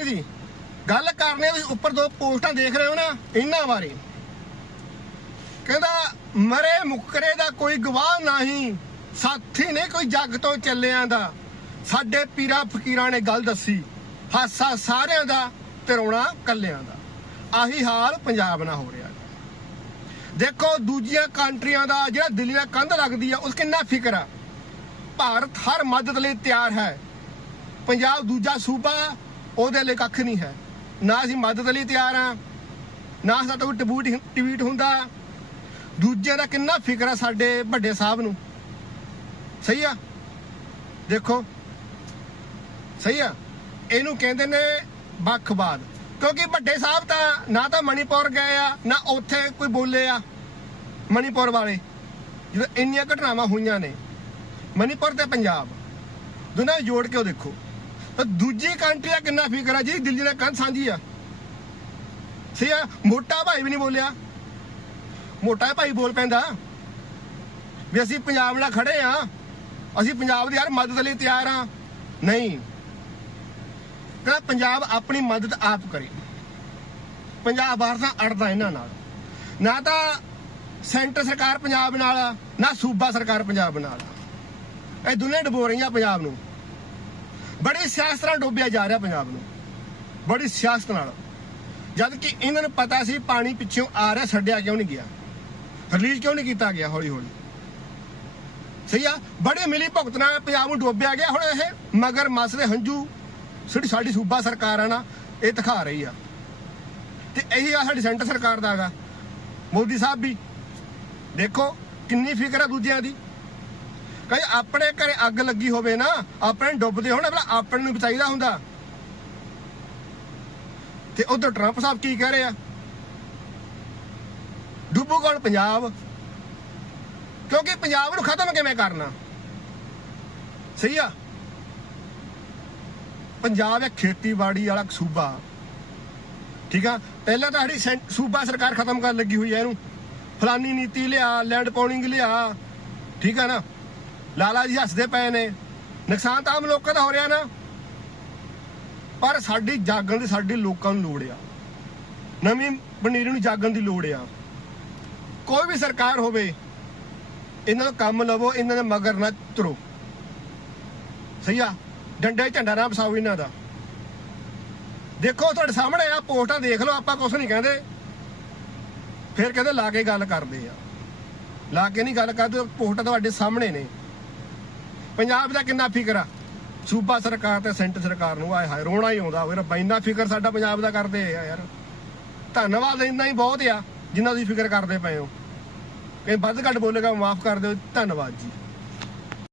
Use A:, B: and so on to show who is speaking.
A: ਸਿੰਘ ਜੀ। ਗੱਲ ਕਰਨੇ ਤੁਸੀਂ ਉੱਪਰ ਦੋ ਪੋਸਟਾਂ ਦੇਖ ਰਹੇ ਹੋ ਨਾ, ਇਹਨਾਂ ਬਾਰੇ। ਕਹਿੰਦਾ, ਮਰੇ ਮੁਕਰੇ ਦਾ ਕੋਈ ਗਵਾਹ ਨਹੀਂ, ਸਾਥੀ ਨੇ ਕੋਈ ਜੱਗ ਤੋਂ ਚੱਲਿਆਂ ਦਾ। ਸਾਡੇ ਪੀਰਾਂ ਫਕੀਰਾਂ ਨੇ ਗੱਲ ਦੱਸੀ, ਹਾਸਾ ਸਾਰਿਆਂ ਦਾ ਤੇ ਰੋਣਾ ਕੱਲਿਆਂ ਦਾ। ਆਹੀ ਹਾਲ ਪੰਜਾਬ ਨਾਲ ਹੋ ਰਿਹਾ ਦੇਖੋ, ਦੂਜੀਆਂ ਕੰਟਰੀਆਂ ਦਾ ਜਿਹੜਾ ਦਿੱਲੀ ਨਾਲ ਕੰਧ ਲੱਗਦੀ ਆ, ਉਸ ਕਿੰਨਾ ਫਿਕਰ ਆ। ਭਾਰਤ ਹਰ ਮਦਦ ਲਈ ਤਿਆਰ ਹੈ। ਪੰਜਾਬ ਦੂਜਾ ਸੂਬਾ ਉਹਦੇ ਲਈ ਕੱਖ ਨਹੀਂ ਹੈ। ਨਾ ਅਸੀਂ ਮਦਦ ਲਈ ਤਿਆਰ ਆ ਨਾ ਸਾਡਾ ਕੋਈ ਟਬੂਟ ਟਵੀਟ ਹੁੰਦਾ। ਦੂਜੇ ਦਾ ਕਿੰਨਾ ਫਿਕਰ ਆ ਸਾਡੇ ਵੱਡੇ ਸਾਹਿਬ ਨੂੰ। ਸਹੀ ਆ? ਦੇਖੋ, ਸਹੀ ਆ? ਇਹਨੂੰ ਕਹਿੰਦੇ ਨੇ ਵੱਖਵਾਦ ਕਿਉਂਕਿ ਵੱਡੇ ਸਾਹਿਬ ਤਾਂ ਨਾ ਤਾਂ ਮਣੀਪੁਰ ਗਏ ਆ, ਨਾ ਉੱਥੇ ਕੋਈ ਬੋਲੇ ਆ ਮਣੀਪੁਰ ਵਾਲੇ। ਜਦੋਂ ਇੰਨੀਆਂ ਘਟਨਾਵਾਂ ਹੋਈਆਂ ਨੇ, ਮਣੀਪੁਰ ਤੇ ਪੰਜਾਬ, ਦੋਨਾਂ ਨੂੰ ਜੋੜ ਕੇ ਉਹ ਦੇਖੋ। ਤਾਂ ਦੂਜੀ ਕੰਟਰੀ ਦਾ ਕਿੰਨਾ ਫਿਕਰ ਆ ਜੀ? ਦਿੱਲੀ ਨਾਲ ਕੰਧ ਸਾਂਝੀ ਆ। ਸਹੀ ਆ? ਮੋਟਾ ਭਾਈ ਵੀ ਨਹੀਂ ਬੋਲਿਆ। ਮੋਟਾ ਭਾਈ ਬੋਲ ਪੈਂਦਾ। ਵੀ ਅਸੀਂ ਪੰਜਾਬ ਨਾਲ ਖੜੇ ਆ। ਅਸੀਂ ਪੰਜਾਬ ਦੀ ਹਰ ਮਦਦ ਲਈ ਤਿਆਰ ਆ। ਨਹੀਂ। ਕਹਿੰਦਾ ਪੰਜਾਬ ਆਪਣੀ ਮਦਦ ਆਪ ਕਰੇ। ਪੰਜਾਬ ਬਾਹਰ ਤਾਂ ਅੜਦਾ ਇਹਨਾਂ ਨਾਲ। ਨਾ ਤਾਂ ਸੈਂਟਰ ਸਰਕਾਰ ਪੰਜਾਬ ਨਾਲ ਨਾ ਸੂਬਾ ਸਰਕਾਰ ਪੰਜਾਬ ਨਾਲ ਆ। ਇਹ ਦੁਨੀਆ ਡੁਬੋ ਰਹੀਆਂ ਪੰਜਾਬ ਨੂੰ। ਬੜੀ ਸਿਆਸਤ ਨਾਲ ਡੋਬਿਆ ਜਾ ਰਿਹਾ ਪੰਜਾਬ ਨੂੰ। ਬੜੀ ਸਿਆਸਤ ਨਾਲ। ਜਦ ਕਿ ਇਹਨਾਂ ਨੂੰ ਪਤਾ ਸੀ ਪਾਣੀ ਪਿੱਛੋਂ ਆ ਰਿਹਾ, ਛੱਡਿਆ ਕਿਉਂ ਨਹੀਂ ਗਿਆ? ਰਿਲੀਜ਼ ਕਿਉਂ ਨਹੀਂ ਕੀਤਾ ਗਿਆ ਹੌਲੀ ਹੌਲੀ ਸਹੀ ਆ? ਬੜੇ ਮਿਲੀ ਭੁਗਤ ਨਾਲ ਪੰਜਾਬ ਨੂੰ ਡੋਬਿਆ ਗਿਆ। ਹੁਣ ਇਹ ਮਗਰ ਮਸ ਦੇ ਹੰਝੂ ਜਿਹੜੀ ਸਾਡੀ ਸੂਬਾ ਸਰਕਾਰ ਆ ਨਾ, ਇਹ ਦਿਖਾ ਰਹੀ ਆ। ਤੇ ਇਹੀ ਆ ਸਾਡੀ ਸੈਂਟਰ ਸਰਕਾਰ ਦਾ ਹੈਗਾ। ਮੋਦੀ ਸਾਹਿਬ ਵੀ ਦੇਖੋ ਕਿੰਨੀ ਫਿਕਰ ਆ ਦੂਜਿਆਂ ਦੀ। ਕਈ ਆਪਣੇ ਘਰੇ ਅੱਗ ਲੱਗੀ ਹੋਵੇ ਨਾ, ਆਪਣੇ ਡੁੱਬਦੇ ਹੋਣ ਭਲਾ ਆਪਣੇ ਨੂੰ ਬਚਾਈਦਾ ਹੁੰਦਾ। ਤੇ ਉਧਰ ਟਰੰਪ ਸਾਹਿਬ ਕੀ ਕਹਿ ਰਹੇ ਆ? ਡੁੱਬੂ ਕੌਣ? ਪੰਜਾਬ। ਕਿਉਂਕਿ ਪੰਜਾਬ ਨੂੰ ਖਤਮ ਕਿਵੇਂ ਕਰਨਾ? ਸਹੀ ਆ? ਪੰਜਾਬ ਇੱਕ ਖੇਤੀਬਾੜੀ ਵਾਲਾ ਸੂਬਾ ਠੀਕ ਆ? ਪਹਿਲਾਂ ਤਾਂ ਸਾਡੀ ਸੂਬਾ ਸਰਕਾਰ ਖਤਮ ਕਰਨ ਲੱਗੀ ਹੋਈ ਹੈ ਇਹਨੂੰ। ਫਲਾਨੀ ਨੀਤੀ ਲਿਆ, ਲੈਂਡ ਪੌਲਿੰਗ ਲਿਆ। ਠੀਕ ਆ ਨਾ? ਲਾਲਾ ਜੀ ਹੱਸਦੇ ਪਏ ਨੇ। ਨੁਕਸਾਨ ਤਾਂ ਆਮ ਲੋਕਾਂ ਦਾ ਹੋ ਰਿਹਾ ਨਾ। ਪਰ ਸਾਡੀ ਜਾਗਣ ਦੀ ਸਾਡੇ ਲੋਕਾਂ ਨੂੰ ਲੋੜ ਆ। ਨਵੀਂ ਪਨੀਰੀ ਨੂੰ ਜਾਗਣ ਦੀ ਲੋੜ ਆ। ਕੋਈ ਵੀ ਸਰਕਾਰ ਹੋਵੇ, ਇਹਨਾਂ ਦਾ ਕੰਮ ਲਵੋ, ਇਹਨਾਂ ਦੇ ਮਗਰ ਨਾ ਤੁਰੋ। ਸਹੀ ਆ? ਡੰਡੇ ਝੰਡਾ ਨਾ ਫਸਾਓ ਇਹਨਾਂ ਦਾ। ਦੇਖੋ, ਤੁਹਾਡੇ ਸਾਹਮਣੇ ਆ, ਪੋਸਟਾਂ ਦੇਖ ਲਓ, ਆਪਾਂ ਕੁਝ ਨਹੀਂ ਕਹਿੰਦੇ। ਫਿਰ ਕਹਿੰਦੇ, ਲਾ ਕੇ ਗੱਲ ਕਰਦੇ ਆ। ਲਾ ਕੇ ਨਹੀਂ ਗੱਲ ਕਰਦੇ, ਪੋਸਟਾਂ ਤੁਹਾਡੇ ਸਾਹਮਣੇ ਨੇ। ਪੰਜਾਬ ਦਾ ਕਿੰਨਾ ਫਿਕਰ ਆ? ਸੂਬਾ ਸਰਕਾਰ ਤੇ ਸੈਂਟਰ ਸਰਕਾਰ ਨੂੰ ਆਏ ਹਾਏ, ਰੋਣਾ ਹੀ ਆਉਂਦਾ ਹੋਵੇ, ਰੱਬਾ, ਇੰਨਾ ਫਿਕਰ ਸਾਡਾ ਪੰਜਾਬ ਦਾ ਕਰਦੇ ਆ ਯਾਰ। ਧੰਨਵਾਦ ਇੰਨਾ ਹੀ ਬਹੁਤ ਆ ਜਿੰਨਾ ਤੁਸੀਂ ਫਿਕਰ ਕਰਦੇ ਪਏ ਹੋ। ਕਿ ਵੱਧ ਘੱਟ ਬੋਲੇਗਾ, ਮਾਫ ਕਰ ਦਿਓ, ਧੰਨਵਾਦ ਜੀ।